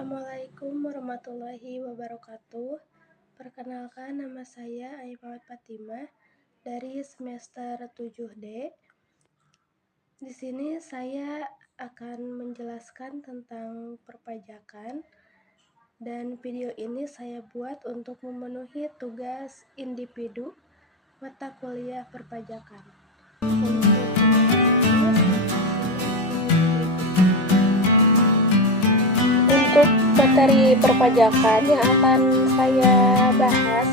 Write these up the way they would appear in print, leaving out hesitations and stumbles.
Assalamualaikum warahmatullahi wabarakatuh. Perkenalkan, nama saya Aimawat Fatimah dari semester 7D. Di sini saya akan menjelaskan tentang perpajakan, dan video ini saya buat untuk memenuhi tugas individu mata kuliah perpajakan. Untuk materi perpajakan yang akan saya bahas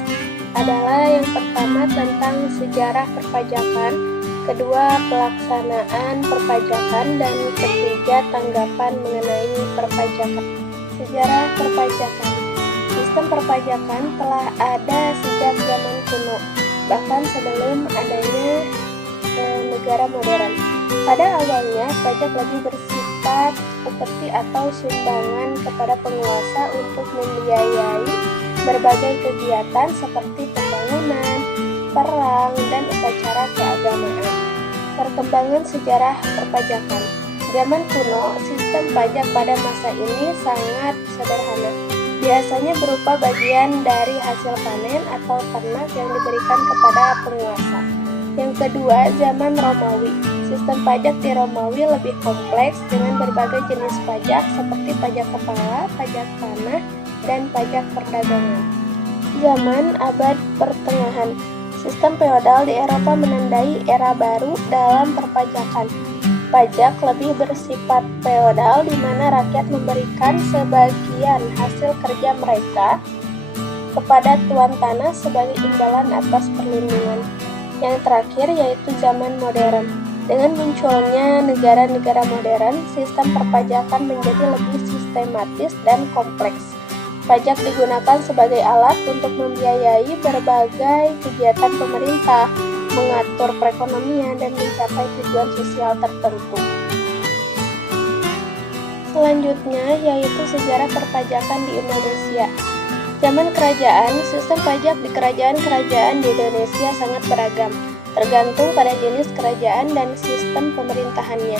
adalah yang pertama tentang sejarah perpajakan, kedua pelaksanaan perpajakan, dan ketiga tanggapan mengenai perpajakan. Sejarah perpajakan. Sistem perpajakan telah ada sejak zaman kuno, bahkan sebelum adanya negara modern. Pada awalnya, pajak lebih bersifat upeti atau sumbangan kepada penguasa untuk membiayai berbagai kegiatan seperti pembangunan, perang, dan upacara keagamaan. Perkembangan sejarah perpajakan. Zaman kuno, sistem pajak pada masa ini sangat sederhana. Biasanya berupa bagian dari hasil panen atau ternak yang diberikan kepada penguasa. Yang kedua, zaman Romawi. Sistem pajak di Romawi lebih kompleks dengan berbagai jenis pajak seperti pajak kepala, pajak tanah, dan pajak perdagangan. Zaman Abad Pertengahan. Sistem feodal di Eropa menandai era baru dalam perpajakan. Pajak lebih bersifat feodal di mana rakyat memberikan sebagian hasil kerja mereka kepada tuan tanah sebagai imbalan atas perlindungan. Yang terakhir yaitu zaman modern. Dengan munculnya negara-negara modern, sistem perpajakan menjadi lebih sistematis dan kompleks. Pajak digunakan sebagai alat untuk membiayai berbagai kegiatan pemerintah, mengatur perekonomian, dan mencapai tujuan sosial tertentu. Selanjutnya yaitu sejarah perpajakan di Indonesia. Zaman kerajaan, sistem pajak di kerajaan-kerajaan di Indonesia sangat beragam, tergantung pada jenis kerajaan dan sistem pemerintahannya.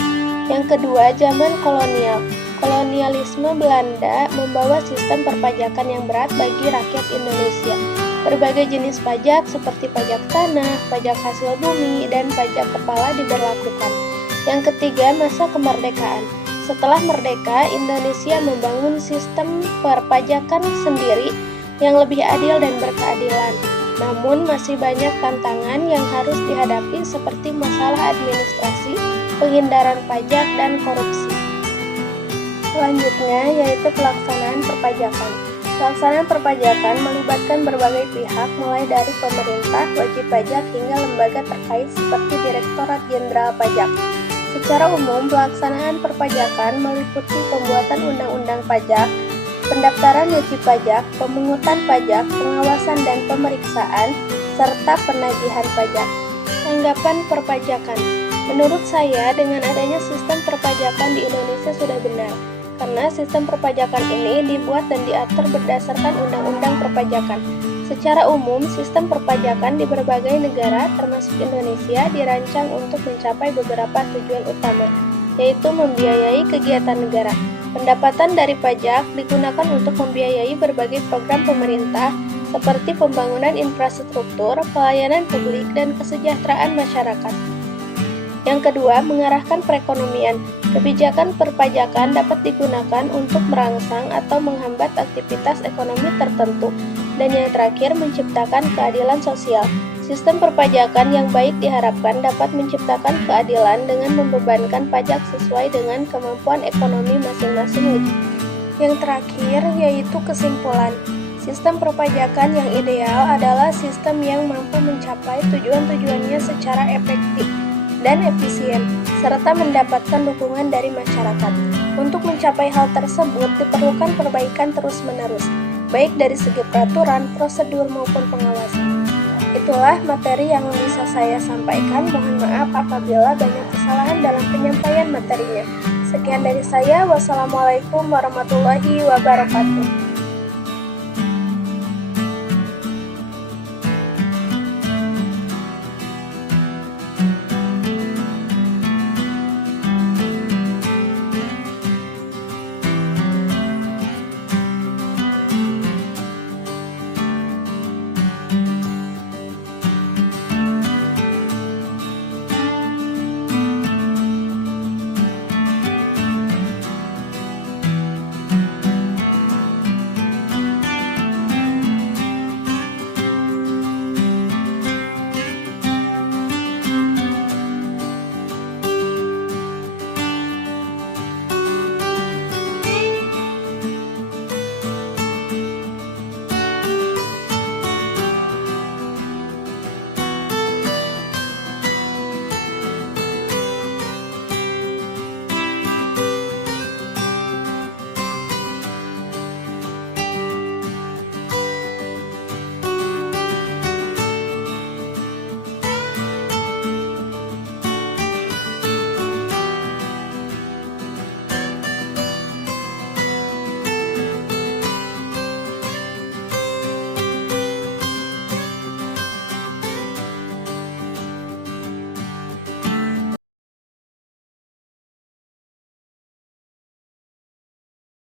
Yang kedua, zaman kolonial. Kolonialisme Belanda membawa sistem perpajakan yang berat bagi rakyat Indonesia. Berbagai jenis pajak seperti pajak tanah, pajak hasil bumi, dan pajak kepala diberlakukan. Yang ketiga, masa kemerdekaan. Setelah merdeka, Indonesia membangun sistem perpajakan sendiri yang lebih adil dan berkeadilan. Namun masih banyak tantangan yang harus dihadapi seperti masalah administrasi, penghindaran pajak, dan korupsi. Selanjutnya yaitu pelaksanaan perpajakan. Pelaksanaan perpajakan melibatkan berbagai pihak mulai dari pemerintah, wajib pajak, hingga lembaga terkait seperti Direktorat Jenderal Pajak. Secara umum, pelaksanaan perpajakan meliputi pembuatan undang-undang pajak, pendaftaran wajib pajak, pemungutan pajak, pengawasan dan pemeriksaan, serta penagihan pajak. Tanggapan perpajakan. Menurut saya, dengan adanya sistem perpajakan di Indonesia sudah benar, karena sistem perpajakan ini dibuat dan diatur berdasarkan undang-undang perpajakan. Secara umum, sistem perpajakan di berbagai negara, termasuk Indonesia, dirancang untuk mencapai beberapa tujuan utama, yaitu membiayai kegiatan negara. Pendapatan dari pajak digunakan untuk membiayai berbagai program pemerintah seperti pembangunan infrastruktur, pelayanan publik, dan kesejahteraan masyarakat. Yang kedua, mengarahkan perekonomian. Kebijakan perpajakan dapat digunakan untuk merangsang atau menghambat aktivitas ekonomi tertentu. Dan yang terakhir, menciptakan keadilan sosial. Sistem perpajakan yang baik diharapkan dapat menciptakan keadilan dengan membebankan pajak sesuai dengan kemampuan ekonomi masing-masing. Yang terakhir yaitu kesimpulan. Sistem perpajakan yang ideal adalah sistem yang mampu mencapai tujuan-tujuannya secara efektif dan efisien, serta mendapatkan dukungan dari masyarakat. Untuk mencapai hal tersebut diperlukan perbaikan terus-menerus, baik dari segi peraturan, prosedur, maupun pengawasan. Itulah materi yang bisa saya sampaikan. Mohon maaf apabila banyak kesalahan dalam penyampaian materinya. Sekian dari saya. Wassalamualaikum warahmatullahi wabarakatuh.